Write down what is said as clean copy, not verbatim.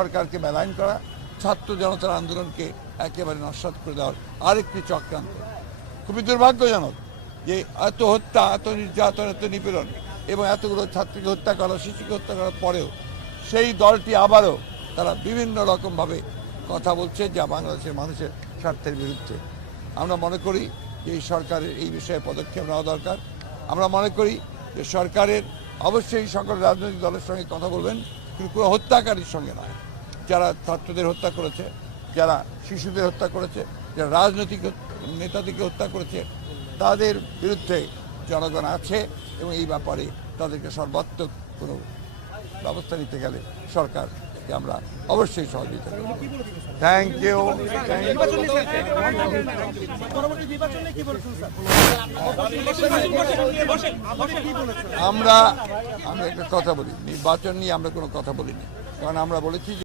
সরকারকে বেলাইন করা, ছাত্র জনতার আন্দোলনকে একেবারে নস্যাৎ করে দেওয়ার আরেকটি চক্রান্ত। খুবই দুর্ভাগ্যজনক যে এত হত্যা, এত নির্যাতন, এত নিপীড়ন এবং এতগুলো ছাত্রীকে হত্যা করা, শিশুকে হত্যা করার পরেও সেই দলটি আবারও তারা বিভিন্ন রকমভাবে কথা বলছে যা বাংলাদেশের মানুষের স্বার্থের বিরুদ্ধে। আমরা মনে করি যে এই সরকারের এই বিষয়ে পদক্ষেপ নেওয়া দরকার। আমরা মনে করি যে সরকারের অবশ্যই সকল রাজনৈতিক দলের সঙ্গে কথা বলবেন, কিন্তু কোনো হত্যাকারীর সঙ্গে নয়। যারা ছাত্রদের হত্যা করেছে, যারা শিশুদের হত্যা করেছে, যারা রাজনৈতিক নেতাদেরকে হত্যা করেছে, তাদের বিরুদ্ধে জনগণ আছে এবং এই ব্যাপারে তাদেরকে সর্বাত্মক কোনো ব্যবস্থা নিতে গেলে সরকারকে আমরা অবশ্যই সহযোগিতা করব। Thank you. আমরা একটা কথা বলি, নির্বাচন নিয়ে আমরা কোনো কথা বলিনি, কারণ আমরা বলেছি